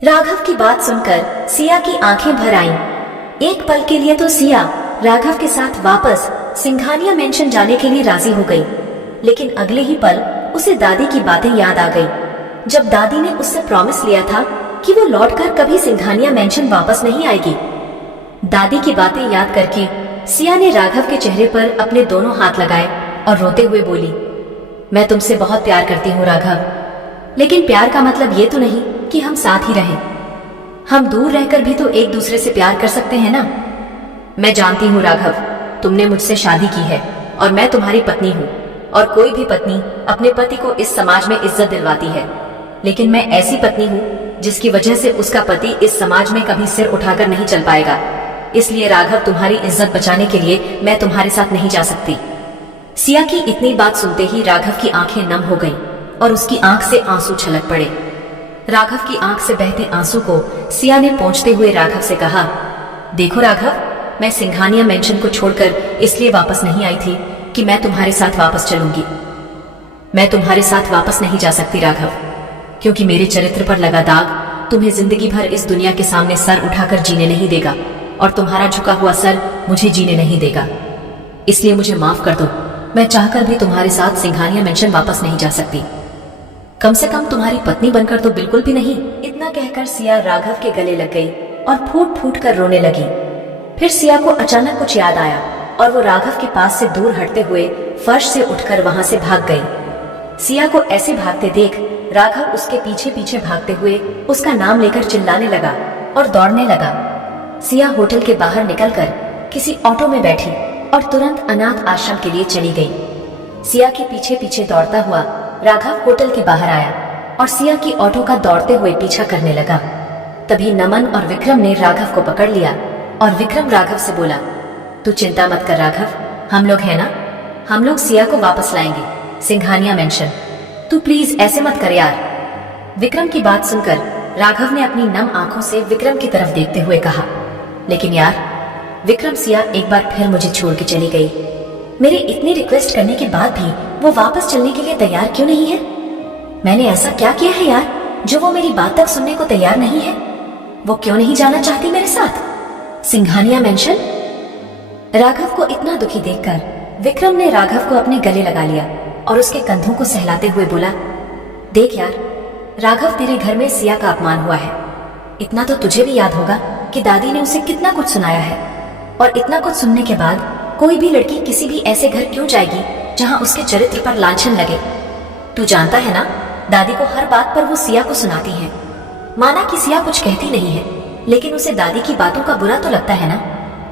राघव की बात सुनकर सिया की आंखें भर आईं। एक पल के लिए तो सिया राघव के साथ वापस सिंघानिया मेंशन जाने के लिए राजी हो गई, लेकिन अगले ही पल उसे दादी की बातें याद आ गई। जब दादी ने उससे प्रॉमिस लिया था कि वो लौटकर कभी सिंघानिया मेंशन वापस नहीं आएगी। दादी की बातें याद करके सिया ने राघव के चेहरे पर अपने दोनों हाथ लगाए और रोते हुए बोली, मैं तुमसे बहुत प्यार करती हूँ राघव, लेकिन प्यार का मतलब ये तो नहीं कि हम साथ ही रहें। हम दूर रहकर भी तो एक दूसरे से प्यार कर सकते हैं ना। मैं जानती हूँ राघव, तुमने मुझसे शादी की है और मैं तुम्हारी पत्नी हूँ, और कोई भी पत्नी अपने पति को इस समाज में इज्जत दिलवाती है, लेकिन मैं ऐसी पत्नी हूँ जिसकी वजह से उसका पति इस समाज में कभी सिर उठाकर नहीं चल पाएगा। इसलिए राघव, तुम्हारी इज्जत बचाने के लिए मैं तुम्हारे साथ नहीं जा सकती। सिया की इतनी बात सुनते ही राघव की आंखें नम हो गईं और उसकी आंख से आंसू छलक पड़े। राघव की आंख से बहते आंसू को सिया ने पोंछते हुए राघव से कहा, देखो राघव, मैं सिंघानिया मेंशन को छोड़कर इसलिए वापस नहीं आई थी कि मैं तुम्हारे साथ वापस चलूंगी। मैं तुम्हारे साथ वापस नहीं जा सकती राघव, क्योंकि मेरे चरित्र पर लगा दाग तुम्हें जिंदगी भर इस दुनिया के सामने सर उठाकर जीने नहीं देगा, और तुम्हारा झुका हुआ सर मुझे जीने नहीं देगा। इसलिए मुझे माफ कर दो, मैं चाहकर भी तुम्हारे साथ सिंघानिया मेंशन वापस नहीं जा सकती। कम से कम तुम्हारी पत्नी बनकर तो बिल्कुल भी नहीं। इतना कहकर सिया राघव के गले लग गई और फूट फूट कर रोने लगी। फिर सिया को अचानक कुछ याद आया और वो राघव के पास से दूर हटते हुए फर्श से उठकर वहां से भाग गई। सिया को ऐसे भागते देख राघव उसके पीछे पीछे भागते हुए उसका नाम लेकर चिल्लाने लगा और दौड़ने लगा। सिया होटल के बाहर निकलकर किसी ऑटो में बैठी और तुरंत अनाथ आश्रम के लिए चली गई। सिया के पीछे पीछे दौड़ता हुआ राघव होटल के बाहर आया और सिया की ऑटो का दौड़ते हुए पीछा करने लगा। तभी नमन और विक्रम ने राघव को पकड़ लिया और विक्रम राघव से बोला, तू चिंता मत कर राघव, हम लोग हैं ना, हम लोग सिया को वापस लाएंगे सिंघानिया मेंशन। तू प्लीज ऐसे मत कर यार। विक्रम की बात सुनकर राघव ने अपनी नम आंखों से विक्रम की तरफ देखते हुए कहा, लेकिन यार विक्रम, सिया एक बार फिर मुझे छोड़ के चली गई। मेरे इतनी रिक्वेस्ट करने के बाद भी वो वापस चलने के लिए तैयार क्यों नहीं है? मैंने ऐसा क्या किया है यार जो वो मेरी बात तक सुनने को तैयार नहीं है? वो क्यों नहीं जाना चाहती मेरे साथ सिंघानिया मेंशन? राघव को इतना दुखी देखकर विक्रम ने राघव को अपने गले लगा लिया और उसके कंधों को सहलाते हुए बोला, देख यार राघव, तेरे घर में सिया का अपमान हुआ है। इतना तो तुझे भी याद होगा कि दादी ने उसे कितना कुछ सुनाया है, और इतना कुछ सुनने के बाद कोई भी लड़की किसी भी ऐसे घर क्यों जाएगी जहां उसके चरित्र पर लांछन लगे? तू जानता है ना, दादी को हर बात पर वो सिया को सुनाती है। माना कि सिया कुछ कहती नहीं है, लेकिन उसे दादी की बातों का बुरा तो लगता है ना,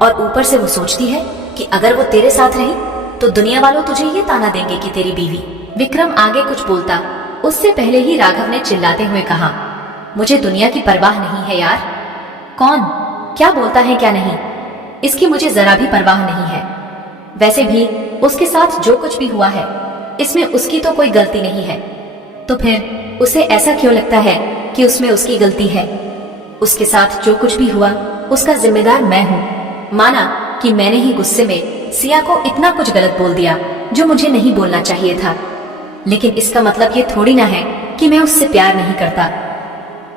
और ऊपर से वो सोचती है कि अगर वो तेरे साथ रही तो दुनिया वालों तुझे ये ताना देंगे कि तेरी बीवी। विक्रम आगे कुछ बोलता उससे पहले ही राघव ने चिल्लाते हुए कहा, मुझे दुनिया की परवाह नहीं है यार। कौन क्या बोलता है क्या नहीं, इसकी मुझे जरा भी परवाह नहीं है। वैसे भी उसके साथ जो कुछ भी हुआ है इसमें उसकी तो कोई गलती नहीं है, तो फिर उसे ऐसा क्यों लगता है कि उसमें उसकी गलती है? उसके साथ जो कुछ भी हुआ उसका जिम्मेदार मैं हूँ। माना कि मैंने ही गुस्से में सिया को इतना कुछ गलत बोल दिया जो मुझे नहीं बोलना चाहिए था, लेकिन इसका मतलब ये थोड़ी ना है कि मैं उससे प्यार नहीं करता।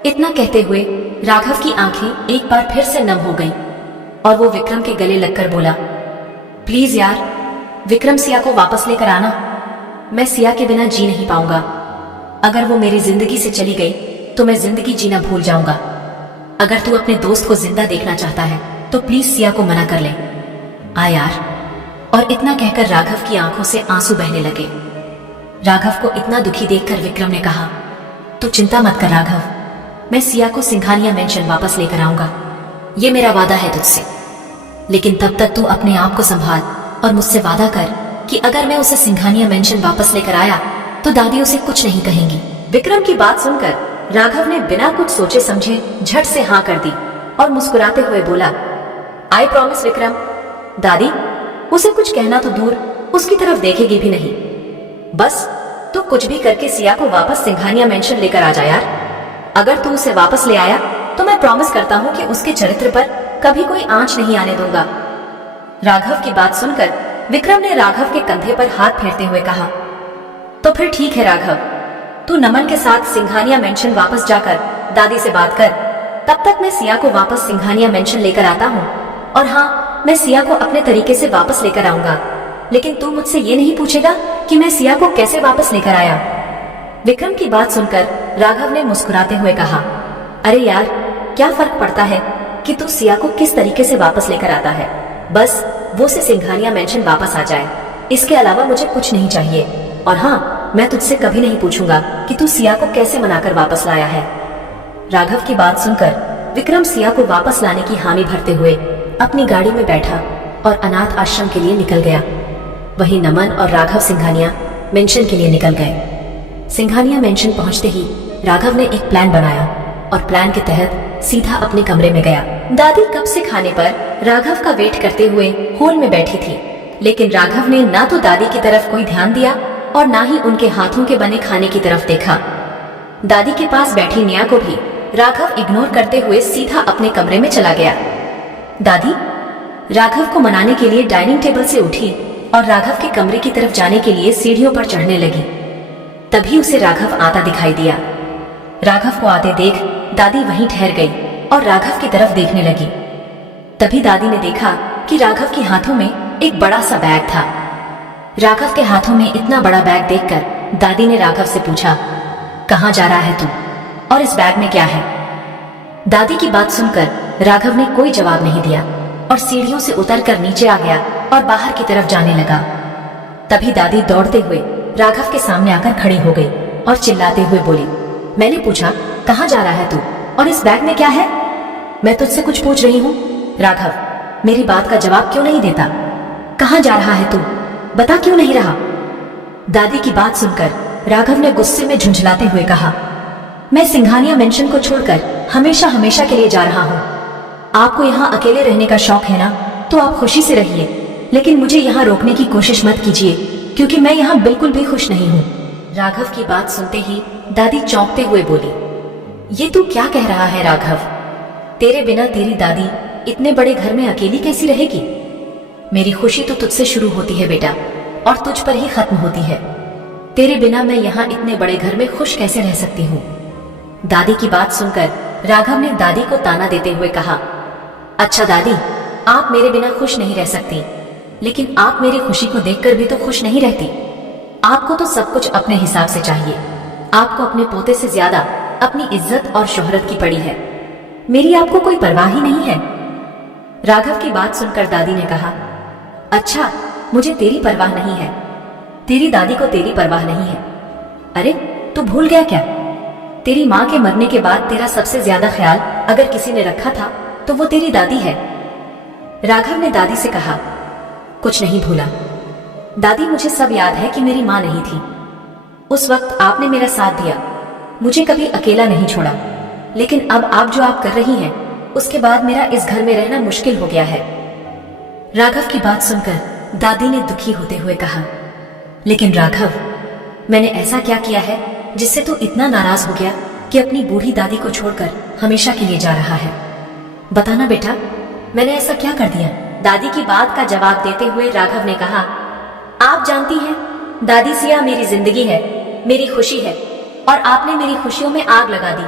इतना कहते हुए राघव की आंखें एक बार फिर से नम हो गईं और वो विक्रम के गले लगकर बोला, प्लीज यार विक्रम, सिया को वापस लेकर आना। मैं सिया के बिना जी नहीं पाऊंगा। अगर वो मेरी जिंदगी से चली गई तो मैं जिंदगी जीना भूल जाऊंगा। अगर तू अपने दोस्त को जिंदा देखना चाहता है तो प्लीज सिया को मना कर ले। आ यार। और इतना कहकर राघव की आंखों से आंसू बहने लगे। राघव को इतना दुखी देखकर विक्रम ने कहा, तू चिंता मत कर राघव, मैं सिया को सिंघानिया मेंशन वापस लेकर आऊंगा। ये मेरा वादा है तुझसे, लेकिन तब तक तू अपने आप को संभाल और मुझसे वादा कर कि अगर मैं उसे सिंघानिया मेंशन वापस लेकर आया तो दादी उसे कुछ नहीं कहेंगी। विक्रम की बात सुनकर राघव ने बिना कुछ सोचे समझे झट से हाँ कर दी और मुस्कुराते हुए बोला, आई प्रॉमिस विक्रम। दादी उसे कुछ कहना तो दूर, उसकी तरफ देखेगी भी नहीं। बस तू कुछ भी करके सिया को वापस सिंघानिया मेंशन लेकर आ जा यार। अगर तू उसे वापस ले आया तो मैं प्रॉमिस करता हूँ कि उसके चरित्र पर कभी कोई आंच नहीं आने दूंगा। राघव की बात सुनकर विक्रम ने राघव के कंधे पर हाथ फेरते हुए कहा, तो फिर ठीक है राघव, तू नमन के साथ सिंघानिया मेंशन वापस जाकर दादी से बात कर। तब तक मैं सिया को वापस सिंघानिया मेंशन लेकर आता हूँ। और हाँ, मैं सिया को अपने तरीके से वापस लेकर आऊंगा, लेकिन तू मुझसे ये नहीं पूछेगा कि मैं सिया को कैसे वापस लेकर आया। विक्रम की बात सुनकर राघव ने मुस्कुराते हुए कहा, अरे यार, क्या फर्क पड़ता है कि तू सिया को किस तरीके से वापस लेकर आता है, बस वो से सिंघानिया मेंशन वापस आ जाए, इसके अलावा मुझे कुछ नहीं चाहिए। और हाँ, मैं तुझसे कभी नहीं पूछूंगा कि तू सिया को कैसे मनाकर वापस लाया है। राघव की बात सुनकर विक्रम सिया को वापस लाने की हामी भरते हुए अपनी गाड़ी में बैठा और अनाथ आश्रम के लिए निकल गया। वहीं नमन और राघव सिंघानिया मेंशन के लिए निकल गए। सिंघानिया मेंशन पहुंचते ही राघव ने एक प्लान बनाया और प्लान के तहत सीधा अपने कमरे में गया। दादी कब से खाने पर राघव का वेट करते हुए हॉल में बैठी थी, लेकिन राघव ने ना तो दादी की तरफ कोई ध्यान दिया और ना ही उनके हाथों के बने खाने की तरफ देखा। दादी के पास बैठी निया को भी राघव इग्नोर करते हुए सीधा अपने कमरे में चला गया। दादी राघव को मनाने के लिए डाइनिंग टेबल से उठी और राघव के कमरे की तरफ जाने के लिए सीढ़ियों पर चढ़ने लगी। तभी उसे राघव आता दिखाई दिया। राघव को आते देख दादी वहीं ठहर गई और राघव की तरफ देखने लगी। तभी दादी ने देखा कि राघव के हाथों में एक बड़ा सा बैग था। राघव के हाथों में इतना बड़ा बैग देखकर दादी ने राघव से पूछा, कहाँ जा रहा है तू और इस बैग में क्या है? दादी की बात सुनकर राघव ने कोई जवाब नहीं दिया और सीढ़ियों से उतरकर नीचे आ गया और बाहर की तरफ जाने लगा। तभी दादी दौड़ते हुए राघव के सामने आकर खड़ी हो गई और चिल्लाते हुए बोली, मैंने पूछा कहाँ जा रहा है तू और इस बैग में क्या है? मैं तुझसे कुछ पूछ रही हूँ। राघव, मेरी बात का जवाब क्यों नहीं देता? कहाँ जा रहा है तू? बता क्यों नहीं रहा? दादी की बात सुनकर राघव ने गुस्से में झुंझलाते हुए कहा, मैं सिंघानिया मेंशन को छोड़कर हमेशा हमेशा के लिए जा रहा हूँ। आपको यहाँ अकेले रहने का शौक है ना, तो आप खुशी से रहिए, लेकिन मुझे यहाँ रोकने की कोशिश मत कीजिए, क्योंकि मैं यहाँ बिल्कुल भी खुश नहीं हूँ। राघव की बात सुनते ही दादी चौंकते हुए बोली, ये तू क्या कह रहा है राघव? तेरे बिना तेरी दादी इतने बड़े घर में अकेली कैसी रहेगी? मेरी खुशी तो तुझसे शुरू होती है बेटा, और तुझ पर ही खत्म होती है। तेरे बिना मैं यहाँ इतने बड़े घर में खुश कैसे रह सकती हूँ? दादी की बात सुनकर राघव ने दादी को ताना देते हुए कहा, अच्छा दादी, आप मेरे बिना खुश नहीं रह सकती, लेकिन आप मेरी खुशी को देखकर भी तो खुश नहीं रहती। आपको तो सब कुछ अपने हिसाब से चाहिए। आपको अपने पोते से ज्यादा अपनी इज्जत और शोहरत की पड़ी है। मेरी आपको कोई परवाह ही नहीं है। राघव की बात सुनकर दादी ने कहा, अच्छा, मुझे तेरी परवाह नहीं है, तेरी दादी को तेरी परवाह नहीं है। अरे, तू भूल गया क्या? तेरी माँ के मरने के बाद तेरा सबसे ज्यादा ख्याल अगर किसी ने रखा था तो वो तेरी दादी है। राघव ने दादी से कहा, कुछ नहीं भूला दादी, मुझे सब याद है कि मेरी माँ नहीं थी। उस वक्त आपने मेरा साथ दिया, मुझे कभी अकेला नहीं छोड़ा, लेकिन अब आप जो आप कर रही हैं, उसके बाद मेरा इस घर में रहना मुश्किल हो गया है। राघव की बात सुनकर दादी ने दुखी होते हुए कहा, लेकिन राघव, मैंने ऐसा क्या किया है जिससे तू इतना नाराज हो गया कि अपनी बूढ़ी दादी को छोड़कर हमेशा के लिए जा रहा है? बताना बेटा, मैंने ऐसा क्या कर दिया? दादी की बात का जवाब देते हुए राघव ने कहा, आप जानती हैं, दादी सिया मेरी जिंदगी है, मेरी खुशी है, और आपने मेरी खुशियों में आग लगा दी।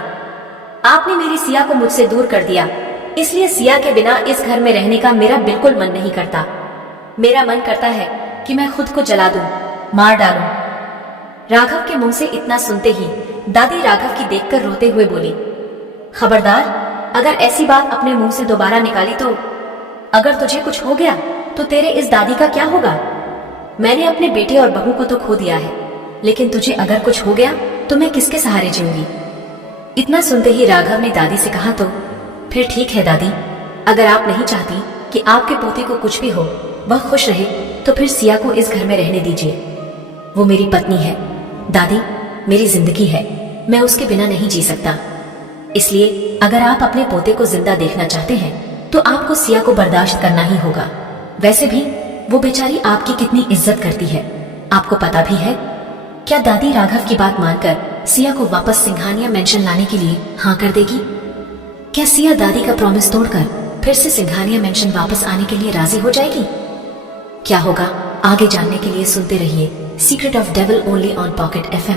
आपने मेरी सिया को मुझसे दूर कर दिया, इसलिए सिया के बिना इस घर में रहने का मेरा बिल्कुल मन नहीं करता। मेरा मन करता है कि मैं खुद को जला दूं, मार डालूं। राघव के मुंह से इतना सुनते ही दादी राघव की देखकर रोते हुए बोली, खबरदार, अगर ऐसी बात अपने मुंह से दोबारा निकाली तो अगर तुझे कुछ हो गया तो तेरे इस दादी का क्या होगा? मैंने अपने बेटे और बहू को तो खो दिया है, लेकिन तुझे अगर कुछ हो गया तो मैं किसके सहारे जीऊंगी? इतना सुनते ही राघव ने दादी से कहा, तो फिर ठीक है दादी, अगर आप नहीं चाहती कि आपके पोते को कुछ भी हो, वह खुश रहे, तो फिर सिया को इस घर में रहने दीजिए। वो मेरी पत्नी है दादी, मेरी जिंदगी है, मैं उसके बिना नहीं जी सकता। इसलिए अगर आप अपने पोते को जिंदा देखना चाहते हैं तो आपको सिया को बर्दाश्त करना ही होगा। वैसे भी वो बेचारी आपकी कितनी इज्जत करती है, आपको पता भी है। क्या दादी राघव की बात मानकर सिया को वापस सिंघानिया मेंशन लाने के लिए हाँ कर देगी? क्या सिया दादी का प्रॉमिस तोड़कर फिर से सिंघानिया मेंशन वापस आने के लिए राजी हो जाएगी? क्या होगा आगे जानने के लिए सुनते रहिए secret of devil only on pocket FM।